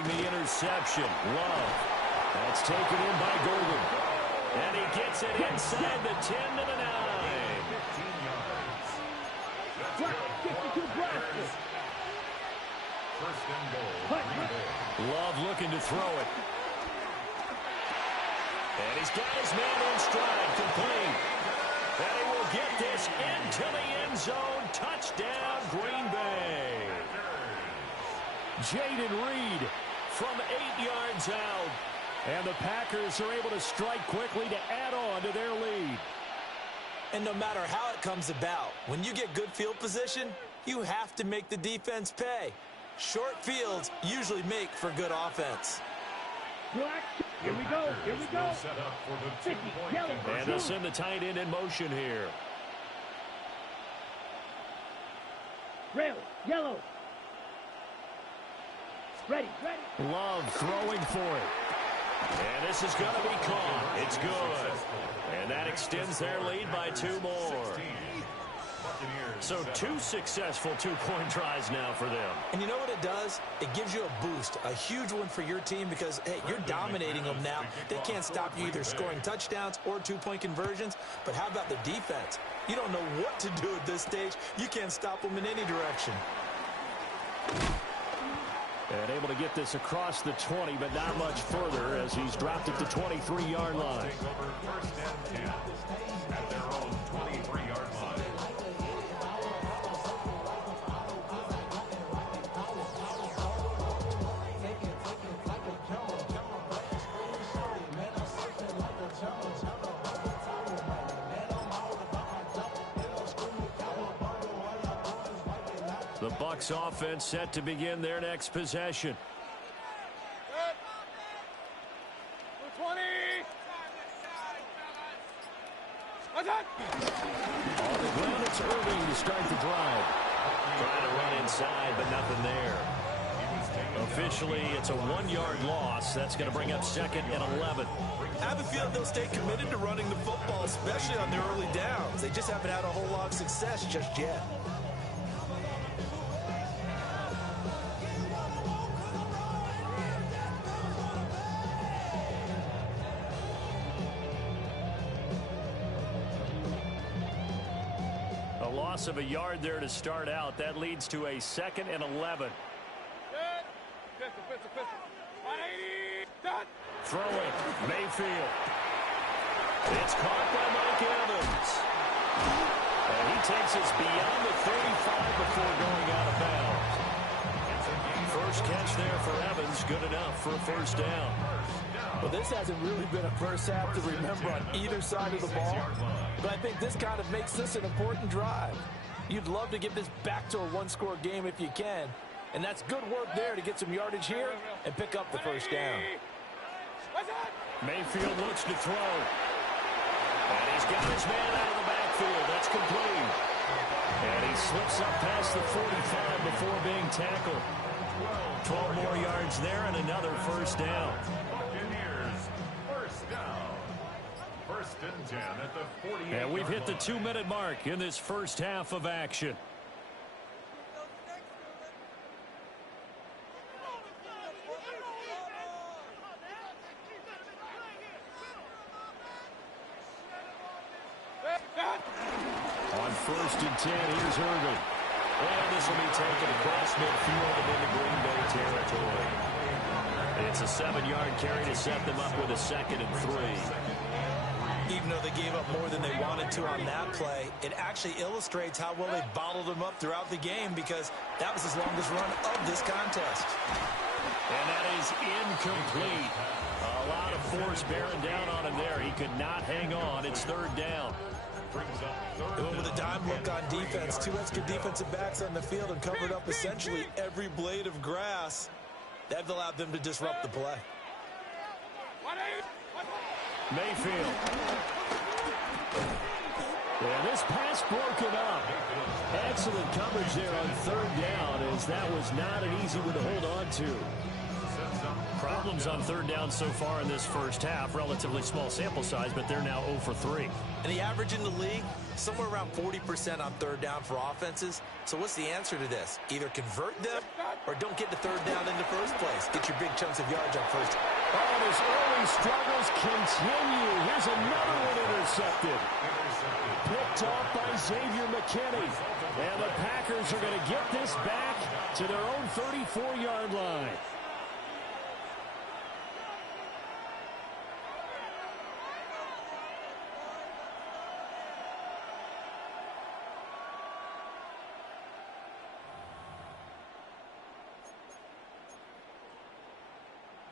throwing the interception. Love. That's taken in by Golden. And he gets it inside the 10 to the 9. 15 yards. First and goal. Love looking to throw it. And he's got his man in stride, complete. And he will get this into the end zone. Touchdown, Green Bay. Jayden Reed from 8 yards out. And the Packers are able to strike quickly to add on to their lead. And no matter how it comes about, when you get good field position, you have to make the defense pay. Short fields usually make for good offense. Here we go. Here we go. Set up for the 2-point And they'll send the tight end in motion here. Red, yellow. Ready. Love throwing for it. And this is going to be caught. It's good. And that extends their lead by 2 more. So 2 successful 2-point tries now for them. And you know what it does? It gives you a boost, a huge one for your team because, hey, you're dominating them now. They can't stop you either scoring touchdowns or 2-point conversions. But how about the defense? You don't know what to do at this stage. You can't stop them in any direction. And able to get this across the 20, but not much further as he's dropped it to 23-yard line. Take over first and 10 at their own 23-yard line. The Bucs offense set to begin their next possession. 20. On the ground, it's Irving to start the drive. Trying to run inside, but nothing there. Officially, it's a 1-yard loss. That's going to bring up 2nd and 11. I have a feeling they'll stay committed to running the football, especially on their early downs. They just haven't had a whole lot of success just yet. Loss of a yard there to start out. That leads to a 2nd and 11. Throwing. Mayfield. It's caught by Mike Evans. And he takes us beyond the 35 before going out of bounds. First catch there for Evans. Good enough for a first down. Well, this hasn't really been a first half to remember on either side of the ball. But I think this kind of makes this an important drive. You'd love to get this back to a 1-score game if you can. And that's good work there to get some yardage here and pick up the first down. Mayfield looks to throw. And he's got his man out of the backfield. That's complete. And he slips up past the 45 before being tackled. 12 more yards there and another first down. First and 10 at the 48. And we've hit the 2-minute mark in this first half of action. On first and 10, here's Irving. And this will be taken across midfield and into Green Bay territory. It's a 7-yard carry to set them up with a 2nd and 3. Even though they gave up more than they wanted to on that play, it actually illustrates how well they bottled them up throughout the game because that was his longest run of this contest. And that is incomplete. A lot of force bearing down on him there. He could not hang on. It's 3rd down. They went with a dime look on defense. 2 extra defensive backs on the field and covered up essentially every blade of grass. That allowed them to disrupt the play. Mayfield. And this pass broken up. Excellent coverage there on 3rd down as that was not an easy one to hold on to. Problems on 3rd down so far in this first half. Relatively small sample size, but they're now 0 for 3. And the average in the league, somewhere around 40% on third down for offenses. So what's the answer to this? Either convert them or don't get the third down in the first place. Get your big chunks of yards on first. Oh, and his early struggles continue. Here's another one intercepted. Picked off by Xavier McKinney. And the Packers are going to get this back to their own 34-yard line.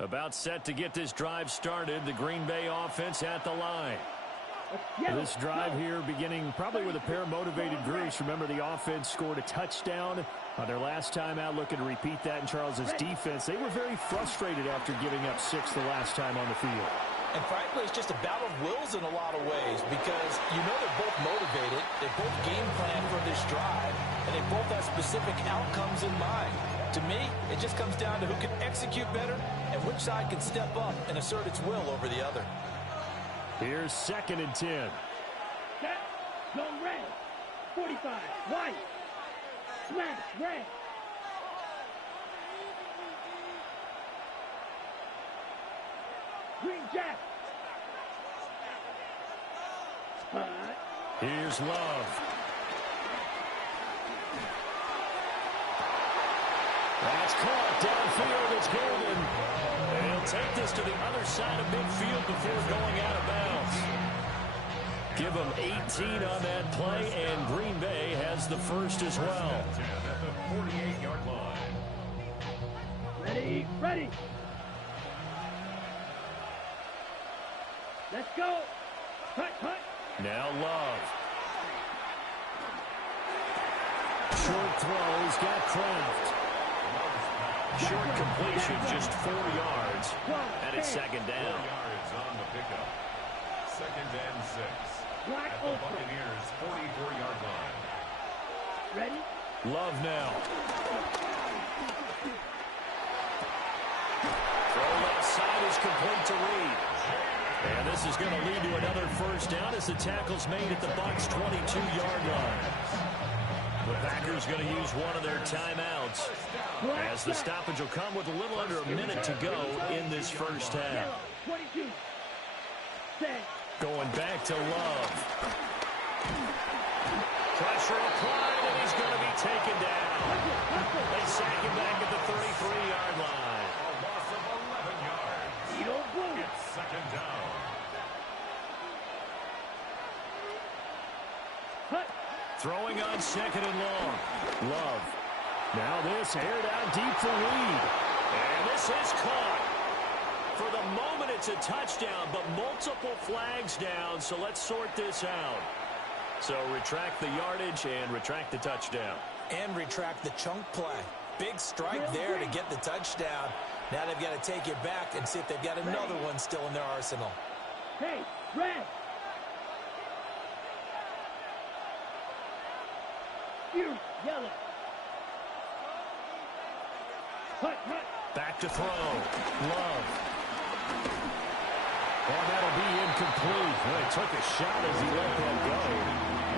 About set to get this drive started. The Green Bay offense at the line. This drive here beginning probably with a pair of motivated groups. Remember, the offense scored a touchdown on their last time out. Looking to repeat that in Charles's defense. They were very frustrated after giving up 6 the last time on the field. And frankly, it's just a battle of wills in a lot of ways because you know they're both motivated. They both game plan for this drive, and they both have specific outcomes in mind. To me, it just comes down to who can execute better and which side can step up and assert its will over the other. Here's 2nd and 10. Set. Go red. 45. White. Smash. Red. Green Jack. Spot. Here's Love. That's caught downfield. It's golden. And he'll take this to the other side of midfield before going out of bounds. Give him 18 on that play, and Green Bay has the first as well. At the 48-yard line. Ready. Ready. Let's go. Cut. Cut. Now Love. Short throw. He's got Kraft. Short completion, just 4 yards, and it's 2nd down. 4 yards on the pickup. 2nd and 6. Black At the open. Buccaneers' 44-yard line. Ready. Love now. Throw left side is complete to Reed. And this is going to lead to another first down as the tackle's made at the Bucs' 22-yard line. The Packers going to use one of their timeouts as the stoppage will come with a little under a minute to go in this first half. 22. Set. Going back to Love. Pressure applied, and he's going to be taken down. They sack him back at the 33-yard line. A loss of 11 yards. You don't blow it. It's 2nd down. Cut. Throwing on 2nd and long. Love. Now this aired out deep for Reed. And this is caught. For the moment, it's a touchdown, but multiple flags down, so let's sort this out. So retract the yardage and retract the touchdown. And retract the chunk play. Big strike there to get the touchdown. Now they've got to take it back and see if they've got another one still in their arsenal. Hey, red. You, yellow. Cut. Back to throw. Love. And that'll be incomplete. Well, he took a shot as he let that go.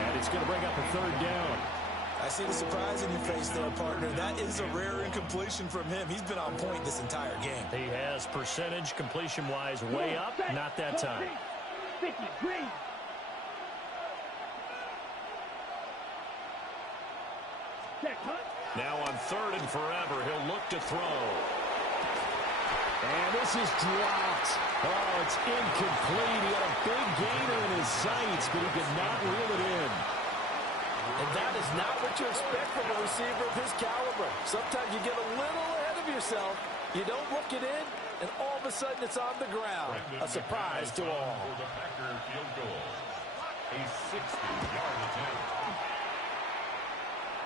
And it's going to bring up a 3rd down. I see the surprise in your face there, partner. That is a rare incompletion from him. He's been on point this entire game. He has percentage completion-wise way up. Not that time. 50, green. Check, cut. Now on 3rd and forever, he'll look to throw. And this is dropped. Oh, it's incomplete. He had a big gainer in his sights, but he could not reel it in. And that is not what you expect from a receiver of his caliber. Sometimes you get a little ahead of yourself. You don't look it in, and all of a sudden it's on the ground. A surprise to all. For the Packer field goal. A 60-yard attempt.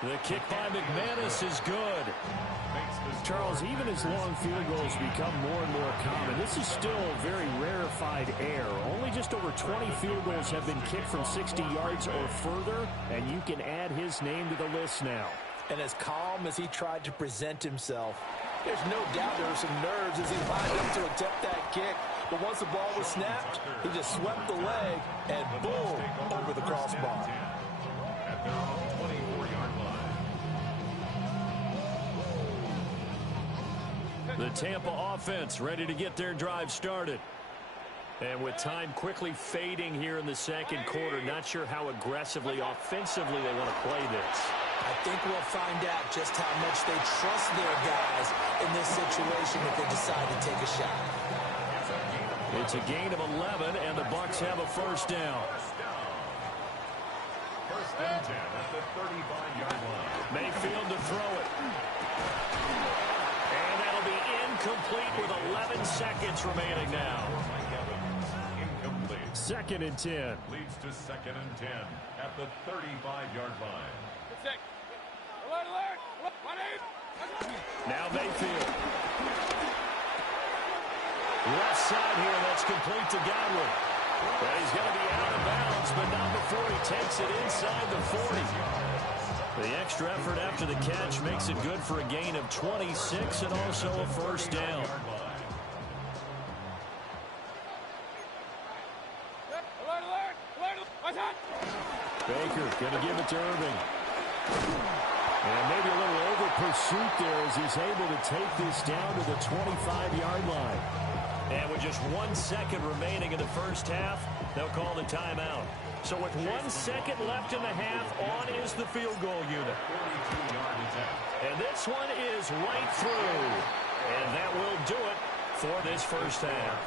The kick by McManus is good. Charles, even as long field goals become more and more common, this is still very rarefied air. Only just over 20 field goals have been kicked from 60 yards or further, and you can add his name to the list now. And as calm as he tried to present himself, there's no doubt there were some nerves as he lined up to attempt that kick. But once the ball was snapped, he just swept the leg and boom, over the crossbar. Their own 24-yard line. The Tampa offense ready to get their drive started. And with time quickly fading here in the second quarter, not sure how aggressively, offensively they want to play this. I think we'll find out just how much they trust their guys in this situation if they decide to take a shot. It's a gain of 11, and the Bucs have a first down. First and 10 at the 35-yard line. Mayfield to throw it. And that'll be incomplete with 11 seconds remaining now. Incomplete. Second and 10. Leads to second and 10 at the 35-yard line. Now Mayfield. Left side here, that's complete to Godwin. But he's going to be out of bounds, but not before he takes it inside the 40. The extra effort after the catch makes it good for a gain of 26 and also a first down. Baker going to give it to Irving. And maybe a little over pursuit there as he's able to take this down to the 25-yard line. And with just 1 second remaining in the first half, they'll call the timeout. So with 1 second left in the half, on is the field goal unit. And this one is right through. And that will do it for this first half.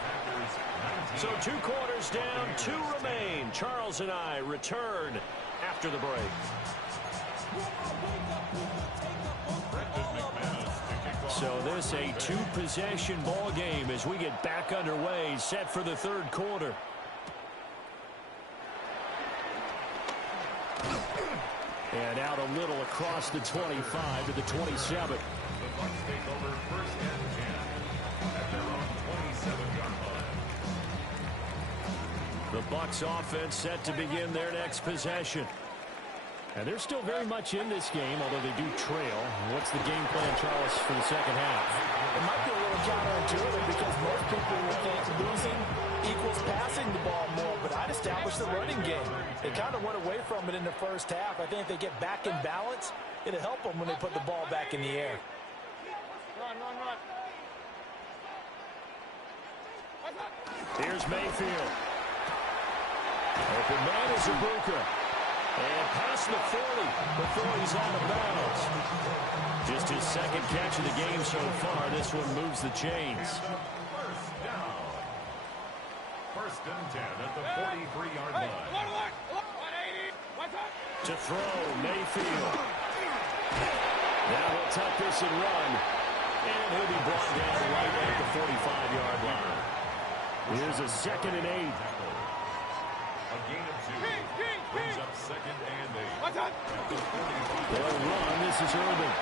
So 2 quarters down, 2 remain. Charles and I return after the break. So this a 2-possession ball game as we get back underway, set for the third quarter. And out a little across the 25 to the 27. The Bucs take over first and 10 at their own 27-yard line. The Bucs offense set to begin their next possession. And they're still very much in this game, although they do trail. What's the game plan, Charles, for the second half? It might be a little counterintuitive because most people would think losing equals passing the ball more, but I'd establish the running game. They kind of went away from it in the first half. I think if they get back in balance, it'll help them when they put the ball back in the air. Run. Here's Mayfield. Open man is Ibuka. And past the 40 before he's out of bounds. Just his second catch of the game so far. This one moves the chains. First down. First and 10 at the 43-yard line. To throw, Mayfield. Now he'll tuck this and run. And he'll be brought down right at the 45-yard line. Here's a second and 8. A gain of 2. Brings up second and 8. They'll run. This is Irving.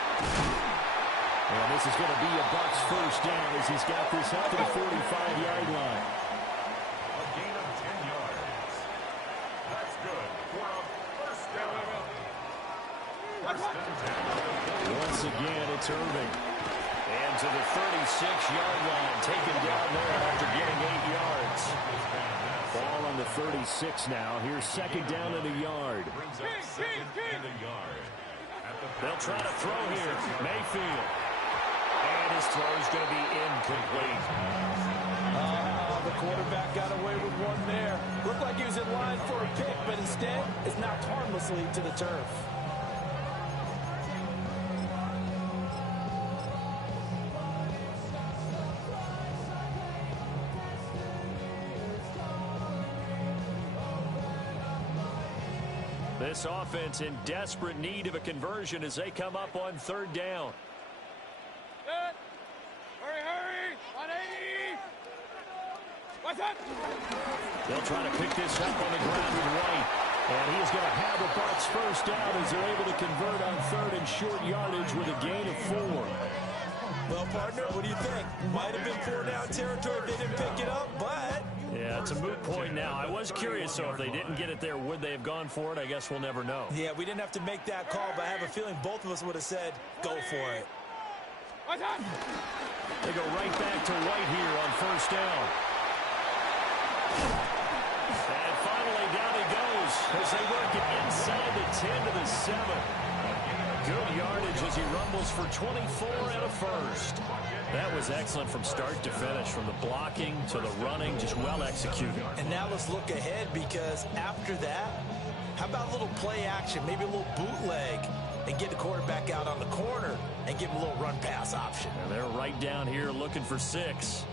And this is going to be a Bucs first down as he's got this up to the 45-yard line. A gain of 10 yards. That's good for a first down. First and 10. Once again, it's Irving. And to the 36-yard line, taken down there after getting 8 yards. Ball on the 36 now. Here's second down and a yard. Brings up second and a yard. They'll try to throw here. Mayfield. And his throw is going to be incomplete. The quarterback got away with one there. Looked like he was in line for a pick, but instead, it's knocked harmlessly to the turf. This offense in desperate need of a conversion as they come up on third down. Hurry! 180! What's up? They'll try to pick this up on the ground with White. And he's going to have the Bucs first down as they're able to convert on third and short yardage with a gain of 4. Well, partner, what do you think? Might have been 4-down territory if they didn't pick it up, but... Yeah, it's a moot point now. I was curious, so if they didn't get it there, would they have gone for it? I guess we'll never know. Yeah, we didn't have to make that call, but I have a feeling both of us would have said, go for it. What's up? They go right back to White here on first down. And finally, down he goes as they work it inside the 10 to the 7. Good yardage as he rumbles for 24 and a first. That was excellent from start to finish, from the blocking to the running, just well executed. And now let's look ahead, because after that, how about a little play action, maybe a little bootleg, and get the quarterback out on the corner and give him a little run pass option. And they're right down here looking for 6.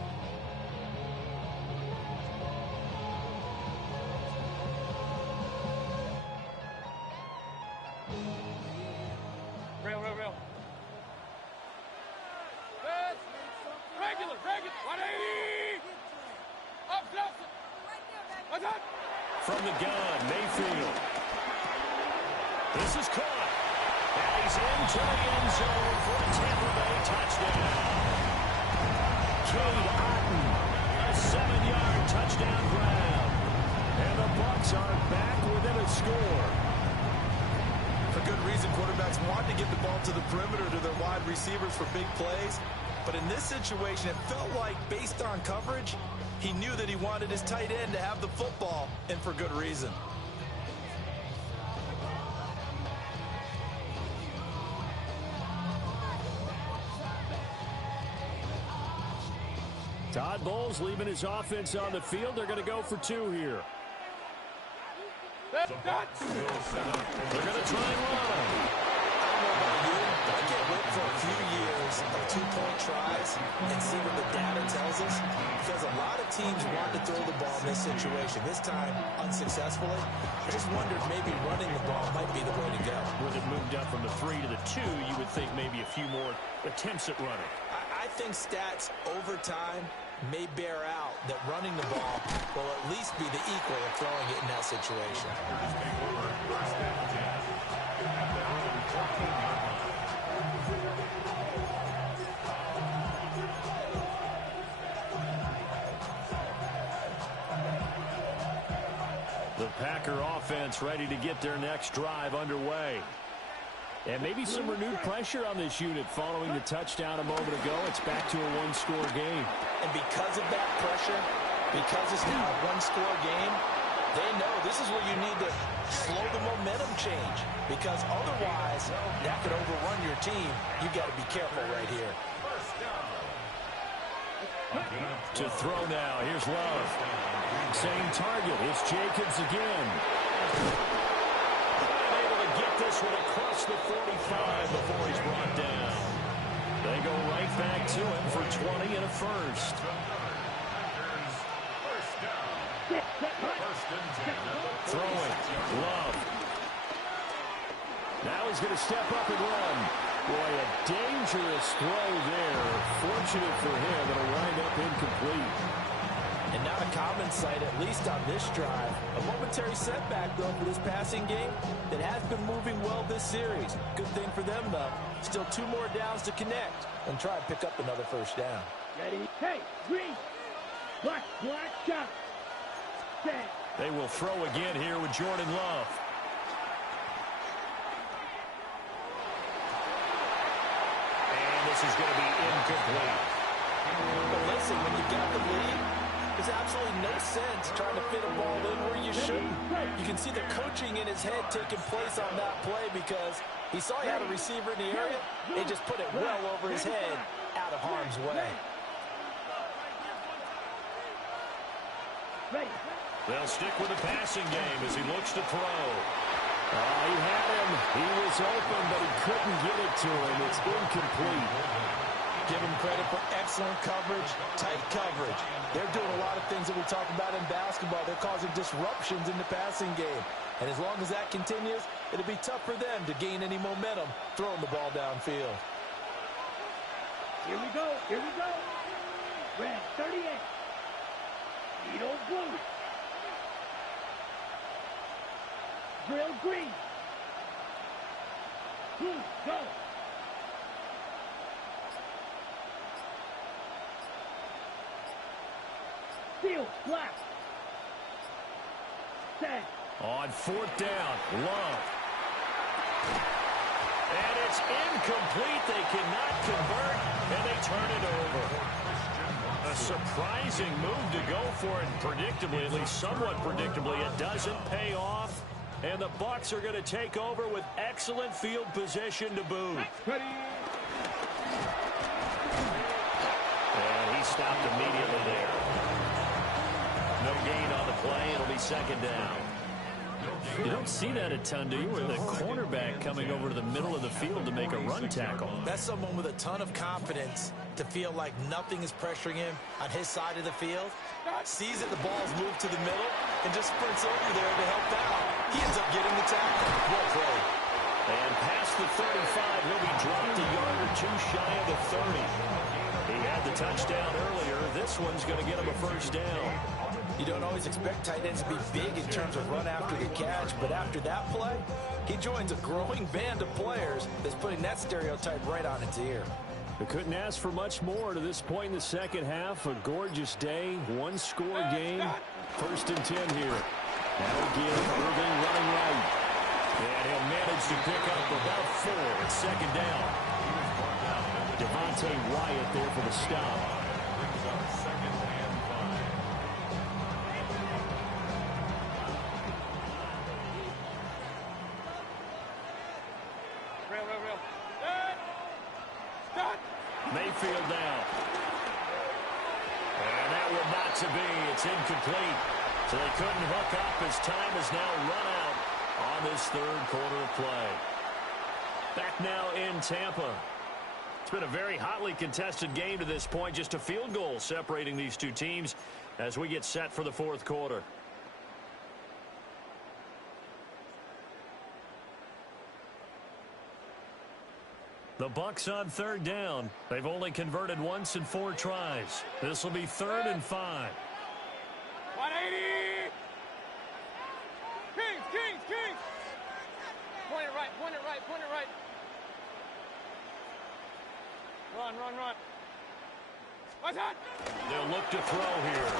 Rail. Good. Regular. 180. Up, Nelson. What's up? From the gun, Mayfield. This is caught. And he's into the end zone for a Tampa Bay touchdown. Cade Otton, a 7-yard touchdown grab. And the Bucs are back within a score. For good reason, quarterbacks want to get the ball to the perimeter to their wide receivers for big plays. But in this situation, it felt like, based on coverage, he knew that he wanted his tight end to have the football, and for good reason. Todd Bowles leaving his offense on the field. They're going to go for 2 here. That's They're going to try and run. I don't know about you, but I can't wait for a few years of 2-point tries and see what the data tells us, because a lot of teams want to throw the ball in this situation, this time unsuccessfully. I just wondered maybe running the ball might be the way to go. With it moved up from the 3 to the 2, you would think maybe a few more attempts at running. I think stats over time may bear out that running the ball will at least be the equal of throwing it in that situation. The Packer offense ready to get their next drive underway. And maybe some renewed pressure on this unit following the touchdown a moment ago. It's back to a 1-score game. And because of that pressure, because it's now a 1-score game, they know this is where you need to slow the momentum change, because otherwise that could overrun your team. You got to be careful right here. To throw now, here's Love. Same target, it's Jacobs again. Get this one across the 45 before he's brought down. They go right back to him for 20 and a first. Throwing, Love. Now he's going to step up and run. Boy, a dangerous throw there. Fortunate for him, it'll wind up incomplete. And not a common sight, at least on this drive. A momentary setback, though, for this passing game that has been moving well this series. Good thing for them, though. Still 2 more downs to connect and try and pick up another first down. Ready? Hey, green. Black, shot. Set. They will throw again here with Jordan Love. And this is going to be incomplete. But listen, when you got the lead, there's absolutely no sense trying to fit a ball in where you shouldn't. You can see the coaching in his head taking place on that play, because he saw he had a receiver in the area. They just put it well over his head, out of harm's way. They'll stick with the passing game as he looks to throw. He had him. He was open, but he couldn't get it to him. It's incomplete. Give him credit for excellent coverage, tight coverage. They're doing a lot of things that we talk about in basketball. They're causing disruptions in the passing game. And as long as that continues, it'll be tough for them to gain any momentum throwing the ball downfield. Here we go. Red, 38. Vito blue. Drill green. Blue, go. Field, black. Set. On 4th down, Love. And it's incomplete. They cannot convert, and they turn it over. A surprising move to go for it predictably, at least somewhat predictably. It doesn't pay off, and the Bucs are going to take over with excellent field position to boot. Ready. And he stopped immediately there. No gain on the play. It'll be second down. You don't see that a ton, do you, where the cornerback coming over to the middle of the field to make a run tackle? That's someone with a ton of confidence to feel like nothing is pressuring him on his side of the field. Sees that the ball's moved to the middle and just sprints over there to help out. He ends up getting the tackle. Well played. And past the 35, he'll be dropped a yard or two shy of the 30. He had the touchdown earlier. This one's going to get him a first down. You don't always expect tight ends to be big in terms of run after the catch, but after that play, he joins a growing band of players that's putting that stereotype right on its ear. They couldn't ask for much more to this point in the second half. A gorgeous day, one-score game. 1st and 10 here. That'll give Irving running right. And he'll manage to pick up about 4 at second down. Devontae Wyatt there for the stop. Mayfield now. And that will not to be. It's incomplete. So they couldn't hook up as time has now run out on this third quarter of play. Back now in Tampa. It's been a very hotly contested game to this point. Just a field goal separating these two teams as we get set for the fourth quarter. The Bucs on third down. They've only converted once in 4 tries. This will be 3rd and 5. 180. Kings. Point it right. Run. What's that? They'll look to throw here.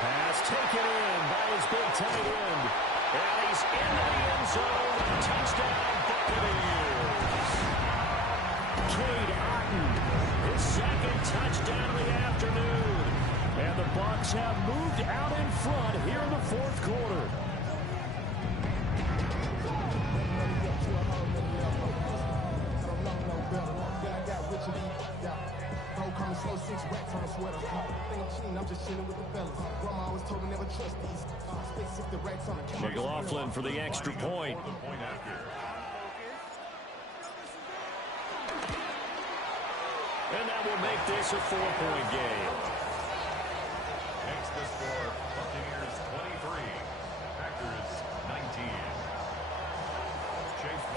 Pass taken in by his big tight end. And he's into the end zone. Touchdown, Buccaneers. Cade Otton, his 2nd touchdown of the afternoon. And the Bucs have moved out in front here in the fourth quarter. McLaughlin for the extra point. And that will make this a 4-point game. Makes the score Buccaneers 23, Packers 19.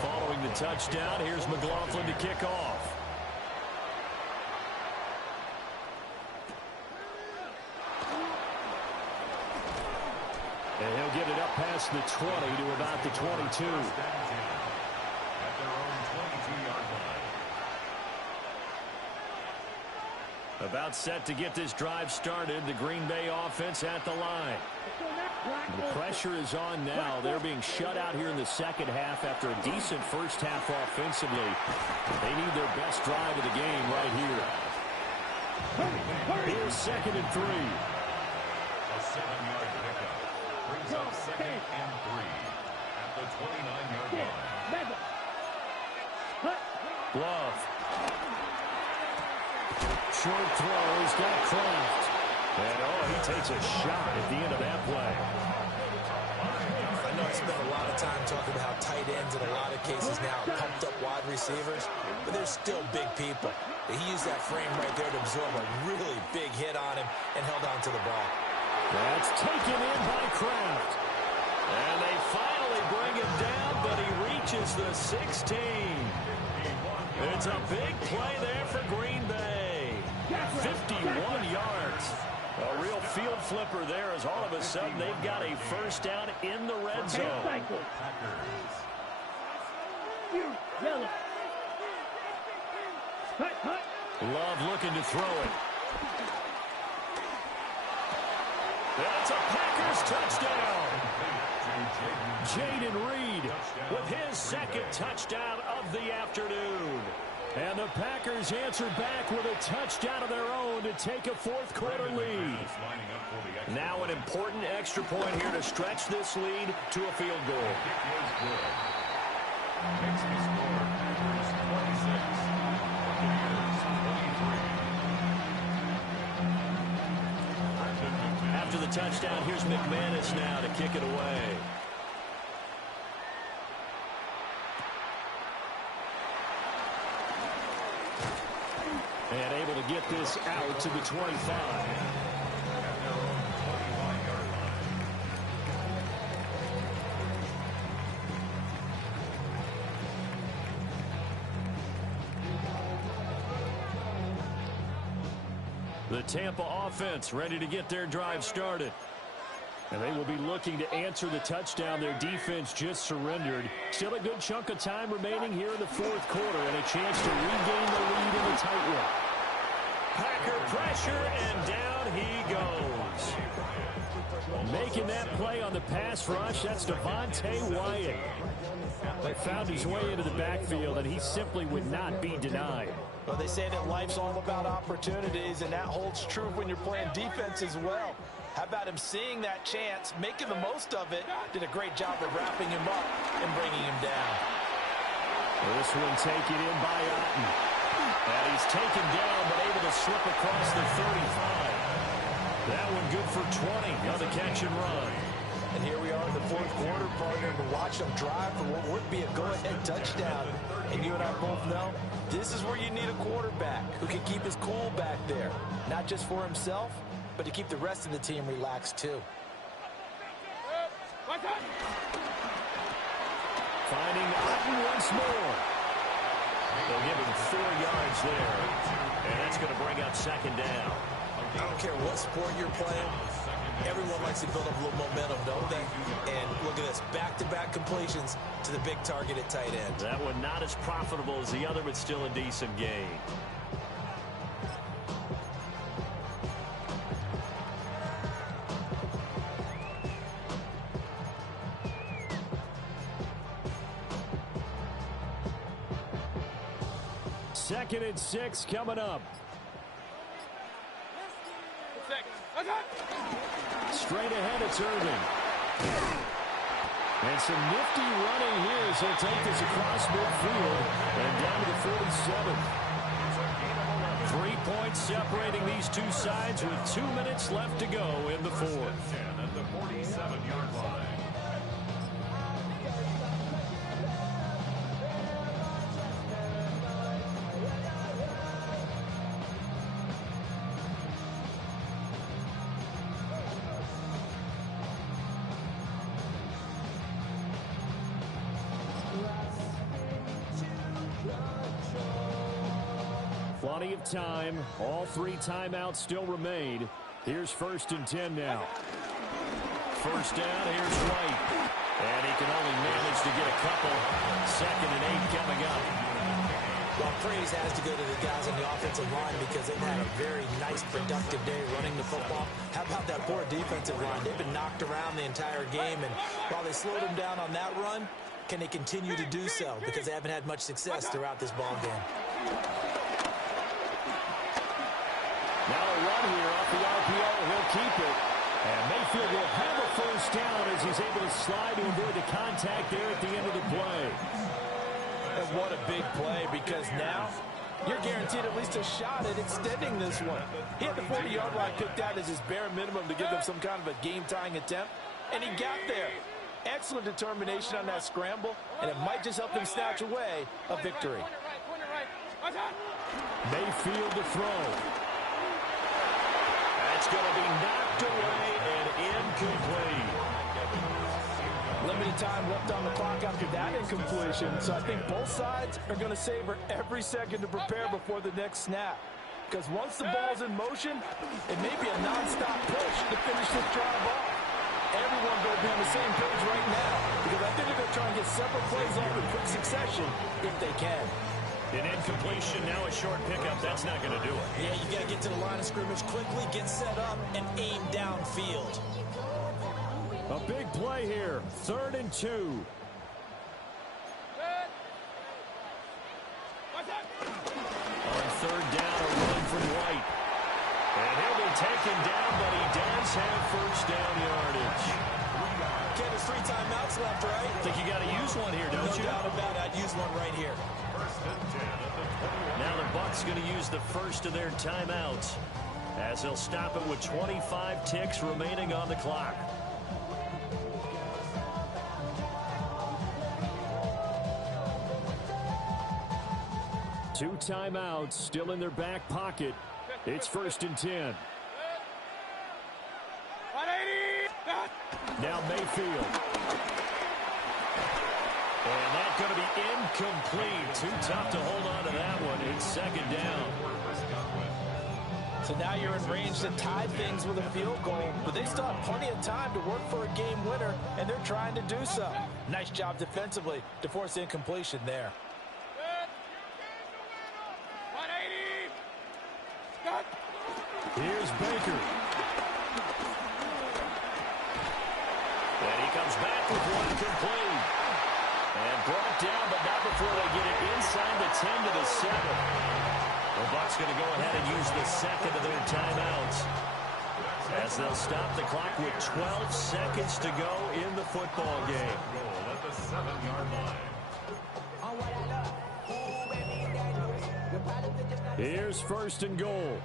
Following the touchdown, here's McLaughlin to kick off. And he'll get it up past the 20 to about the 22. At their own 22-yard line. About set to get this drive started. The Green Bay offense at the line. The pressure is on now. They're being shut out here in the second half after a decent first half offensively. They need their best drive of the game right here. Here's 2nd and 3. A 7-yard pickup brings up 2nd and 3 at the 29-yard line. Love. Short throw. He's got Kraft. And, he takes a shot at the end of that play. I know I spent a lot of time talking about how tight ends in a lot of cases now are pumped up wide receivers, but they're still big people. He used that frame right there to absorb a really big hit on him and held on to the ball. That's taken in by Kraft. And they finally bring him down, but he reaches the 16. It's a big play there for Green Bay. 51 yards. A real field flipper there as all of a sudden they've got a first down in the red zone. Love looking to throw it. That's a Packers touchdown. Jayden Reed with his 2nd touchdown of the afternoon. And the Packers answer back with a touchdown of their own to take a fourth-quarter lead. Now an important extra point here to stretch this lead to a field goal. Makes the score Packers 26, Buccaneers 23. After the touchdown, here's McManus now to kick it away. And able to get this out to the 25. The Tampa offense ready to get their drive started. And they will be looking to answer the touchdown their defense just surrendered. Still a good chunk of time remaining here in the fourth quarter and a chance to regain the lead in the tight one. Packer pressure, and down he goes. Making that play on the pass rush, that's Devontae Wyatt. They found his way into the backfield, and he simply would not be denied. Well, they say that life's all about opportunities, and that holds true when you're playing defense as well. How about him seeing that chance, making the most of it, did a great job of wrapping him up and bringing him down. This one taken in by Otten. And he's taken down, but able to slip across the 35. That one good for 20 on the catch and run. And here we are in the fourth quarter, partner, to watch them drive for what would be a go-ahead touchdown. And you and I both know this is where you need a quarterback who can keep his cool back there. Not just for himself, but to keep the rest of the team relaxed too. Finding Otten once more. They'll give him 4 yards there. And that's going to bring up second down. I don't care what sport you're playing. Everyone likes to build up a little momentum, don't they? And look at this, back-to-back completions to the big target at tight end. That one not as profitable as the other, but still a decent gain. Second and 6 coming up. Straight ahead, it's Irving. And some nifty running here as he'll take this across midfield and down to the 47. 3 points separating these two sides with 2 minutes left to go in the fourth. At the 47-yard line. Plenty of time. All 3 timeouts still remain. Here's 1st and 10 now. First down, here's White. And he can only manage to get a couple. 2nd and 8 coming up. Well, praise has to go to the guys on the offensive line because they've had a very nice, productive day running the football. How about that poor defensive line? They've been knocked around the entire game, and while they slowed them down on that run, can they continue to do so? Because they haven't had much success throughout this ball game. Now a run here off the RPO. He'll keep it. And Mayfield will have a first down as he's able to slide to avoid the contact there at the end of the play. And what a big play, because now you're guaranteed at least a shot at extending this one. He had the 40-yard line picked out as his bare minimum to give them some kind of a game-tying attempt, and he got there. Excellent determination on that scramble, and it might just help them snatch away a victory. Mayfield to throw. That's going to be knocked away and incomplete. Limited time left on the clock after that incompletion, so I think both sides are going to savor every second to prepare before the next snap. Because once the ball's in motion, it may be a nonstop push to finish this drive off. Everyone going to be on the same page right now, because I think they're going to try and get several plays off in quick succession if they can. An incompletion, now a short pickup. That's not going to do it. Yeah, you got to get to the line of scrimmage quickly, get set up, and aim downfield. A big play here. 3rd and 2. taken down, but he does have first down yardage. Ken, there's 3 timeouts left, right? I think you got to use one here, don't you? No doubt about it. I'd use one right here. Now the Bucs going to use the first of their timeouts as they'll stop it with 25 ticks remaining on the clock. Two timeouts still in their back pocket. It's 1st and 10. 180. Now Mayfield. And that's going to be incomplete. Too tough to hold on to that one. It's 2nd down. So now you're in range to tie things with a field goal, but they still have plenty of time to work for a game winner, and they're trying to do so. Nice job defensively to force incompletion there. 180. Here's Baker. And he comes back with one complete. And brought down, but not before they get it inside the 10 to the 7. The Bucs going to go ahead and use the second of their timeouts as they'll stop the clock with 12 seconds to go in the football game. Goal at the 7-yard line. Here's 1st and goal.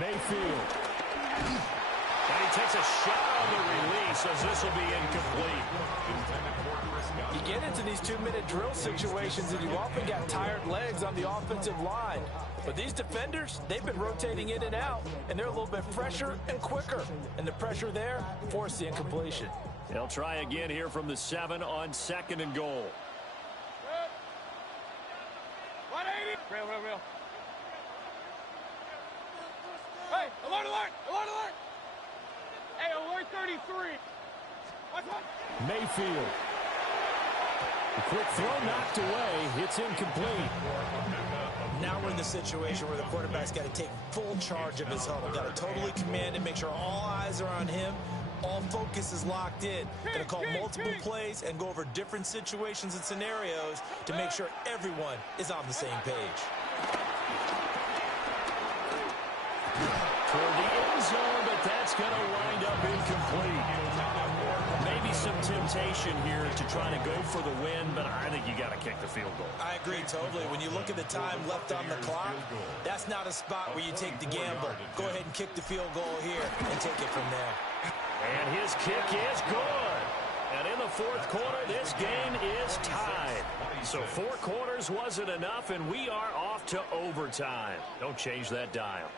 Mayfield. And he takes a shot on the release as this will be incomplete. You get into these 2-minute drill situations and you often got tired legs on the offensive line. But these defenders, they've been rotating in and out, and they're a little bit fresher and quicker. And the pressure there forced the incompletion. They'll try again here from the 7 on 2nd and goal. 180. Real. Hey, alert. Hey, alert 33. What's up? Mayfield. The quick throw knocked away. It's incomplete. Now we're in the situation where the quarterback's got to take full charge of his huddle. Got to totally command and make sure all eyes are on him. All focus is locked in. Going to call multiple plays and go over different situations and scenarios to make sure everyone is on the same page. Toward the end zone, but that's going to wind up incomplete. Maybe some temptation here to try to go for the win, but I think you got to kick the field goal. I agree totally. When you look at the time left on the clock, that's not a spot where you take the gamble. Go ahead and kick the field goal here and take it from there. And his kick is good. And in the 4th quarter, this game is tied. So 4 quarters wasn't enough, and we are off to overtime. Don't change that dial.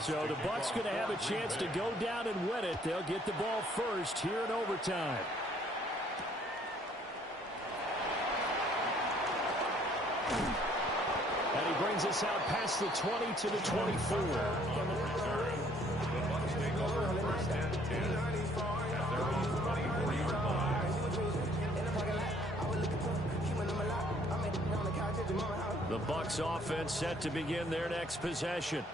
So the Bucs going to have a chance to go down and win it. They'll get the ball first here in overtime. And he brings us out past the 20 to the 24. The Bucs offense set to begin their next possession.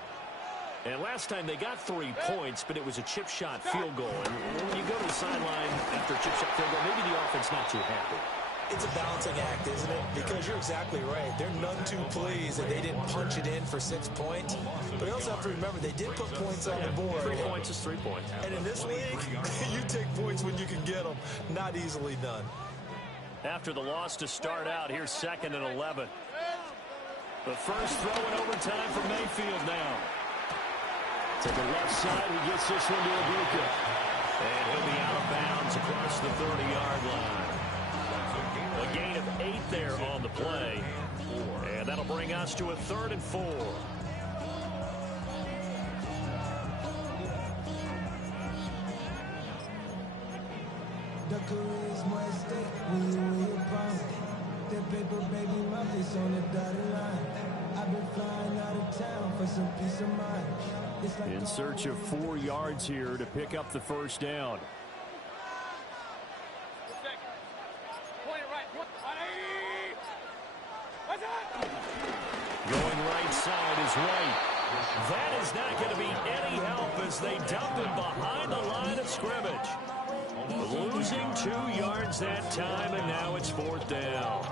And last time they got 3 points, but it was a chip shot field goal. And when you go to the sideline after a chip shot field goal, maybe the offense not too happy. It's a balancing act, isn't it? Because you're exactly right. They're none too pleased that they didn't punch it in for 6 points. But you also have to remember they did put points on the board. 3 points is 3 points. And in this league, you take points when you can get them. Not easily done. After the loss to start out, here's 2nd and 11. The first throw in overtime for Mayfield now. To the left side, he gets this one to Ibuka. And he'll be out of bounds across the 30-yard line. A gain of 8 there on the play. And that'll bring us to a 3rd and 4. The charisma at stake when you in your prime. That paper, baby, my face on the dotted line. I've been flying out of town for some peace of mind. In search of 4 yards here to pick up the first down. 180. What's that? Going right side is White. That is not going to be any help as they dump him behind the line of scrimmage. Losing 2 yards that time, and now it's 4th down.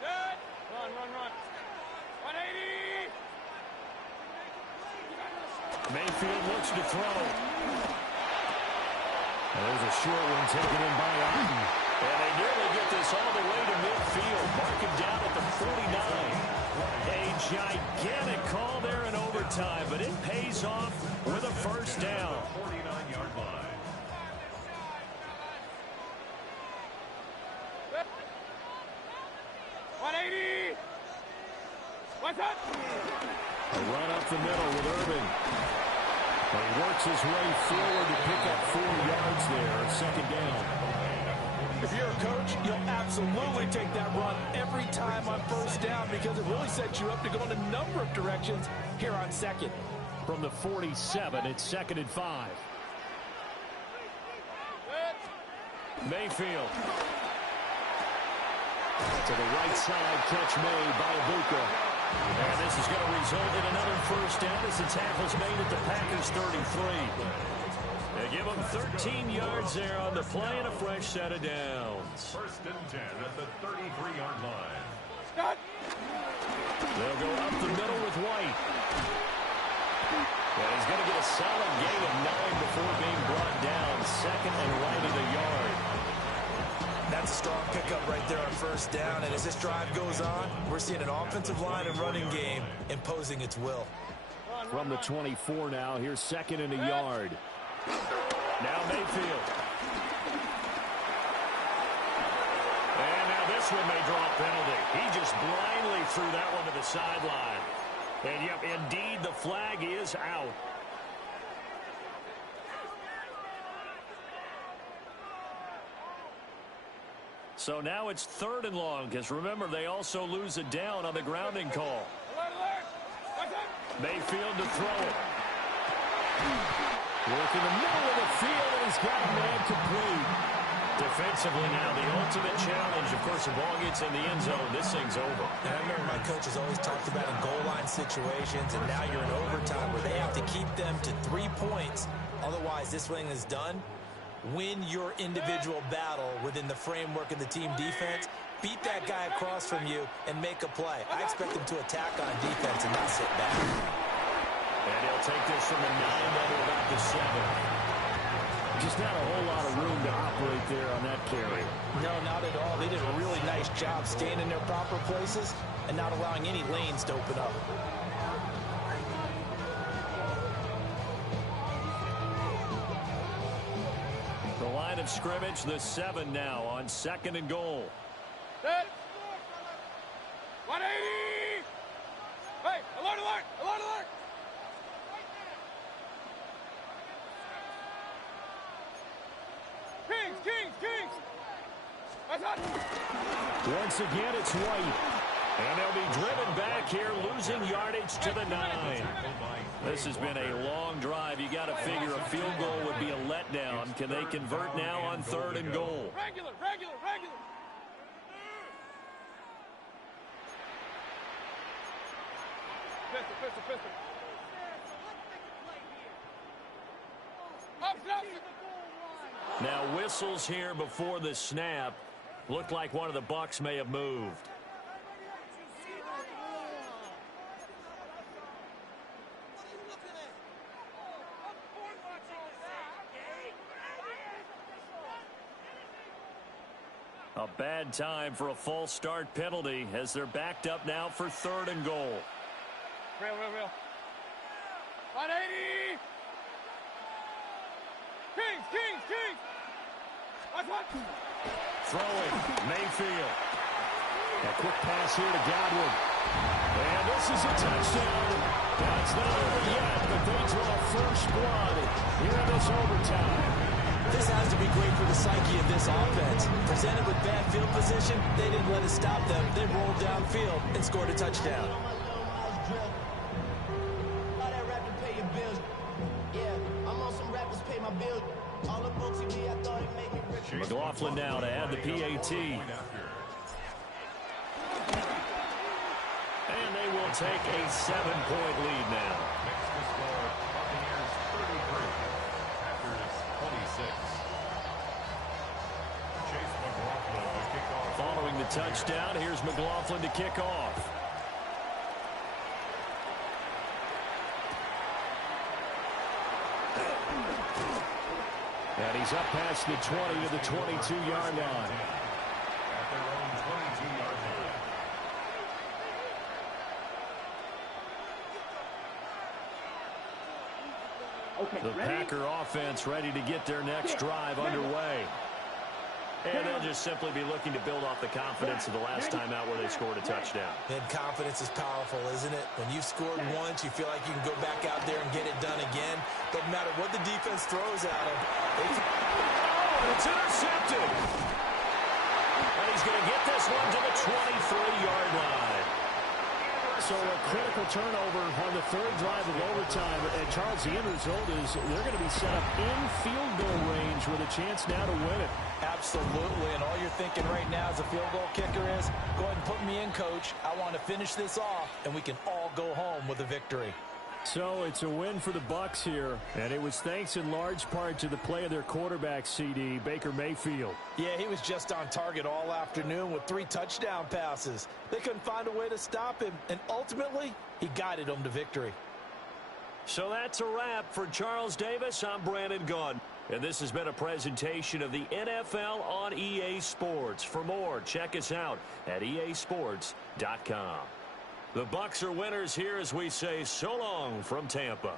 Good. Run. 180. Mayfield looks to throw. There's a short one taken in by Alton. And they nearly get this all the way to midfield. Mark him down at the 49. A gigantic call there in overtime, but it pays off with a first down. 49-yard line. What's that? A run up the middle with Urban. He works his way forward to pick up 4 yards there, 2nd down. If you're a coach, you'll absolutely take that run every time on 1st down because it really sets you up to go in a number of directions here on 2nd. From the 47, it's 2nd and 5. Mayfield. To the right side, catch made by Ibuka. And this is going to result in another first down as the tackle's made at the Packers 33. They give them 13 yards there on the play and a fresh set of downs. 1st and 10 at the 33-yard line. Stop. They'll go up the middle with White. And he's going to get a solid gain of 9 before being brought down. 2nd and right of the yard. That's a strong pickup right there on 1st down. And as this drive goes on, we're seeing an offensive line and running game imposing its will. From the 24 now, here's 2nd and a yard. Now Mayfield. And now this one may draw a penalty. He just blindly threw that one to the sideline. And yep, indeed, the flag is out. So now it's 3rd and long, because remember, they also lose a down on the grounding call. Alert. What's that? Mayfield to throw it. Work in the middle of the field, and he's got a man complete. Defensively now, the ultimate challenge. Of course, the ball gets in the end zone. This thing's over. And I remember my coach has always talked about in goal line situations, and now you're in overtime where they have to keep them to 3 points. Otherwise, this thing is done. Win your individual battle within the framework of the team defense. Beat that guy across from you and make a play. I expect them to attack on defense and not sit back. And he'll take this from the 9 down to about the 7. Just not a whole lot of room to operate there on that carry. No, not at all. They did a really nice job staying in their proper places and not allowing any lanes to open up. The line of scrimmage, the 7 now on 2nd and goal. Set. 180. Hey, alert. Kings. What's that? Once again, it's White. And they'll be driven back here, losing yardage to the 9. This has been a long drive. You got to figure a field goal would be a letdown. Can they convert now on 3rd and goal? Regular. Pistol. Up. Now whistles here before the snap. Looked like one of the Bucs may have moved. A bad time for a false start penalty as they're backed up now for 3rd and goal. Real. 180. Kings. What's what? Throwing, Mayfield. A quick pass here to Godwin. And this is a touchdown. Now it's not over yet, but they draw first blood here in this overtime. This has to be great for the the psyche of this offense. Presented with bad field position, they didn't let it stop them. They rolled downfield and scored a touchdown. McLaughlin now to add the PAT. And they will take a 7-point lead now. Makes the score Buccaneers 33, Packers 26. Chase McLaughlin to kick off. Following the touchdown, here's McLaughlin to kick off. And he's up past the 20 to the 22-yard line. At their own 22-yard line. Okay, The ready? Packer offense ready to get their next drive underway. And they'll just simply be looking to build off the confidence of the last time out where they scored a touchdown. And confidence is powerful, isn't it? When you've scored once, you feel like you can go back out there and get it done again. Doesn't matter what the defense throws at them. Oh, it's intercepted. And he's going to get this one to the 23-yard line. So a critical turnover on the third drive of overtime. And Charles, the end result is they're going to be set up in field goal range with a chance now to win it. Absolutely, and all you're thinking right now as a field goal kicker is, go ahead and put me in, coach. I want to finish this off, and we can all go home with a victory. So it's a win for the Bucs here, and it was thanks in large part to the play of their quarterback, CD, Baker Mayfield. Yeah, he was just on target all afternoon with 3 touchdown passes. They couldn't find a way to stop him, and ultimately, he guided them to victory. So that's a wrap for Charles Davis. I'm Brandon Gunn. And this has been a presentation of the NFL on EA Sports. For more, check us out at easports.com. The Bucs are winners here as we say so long from Tampa.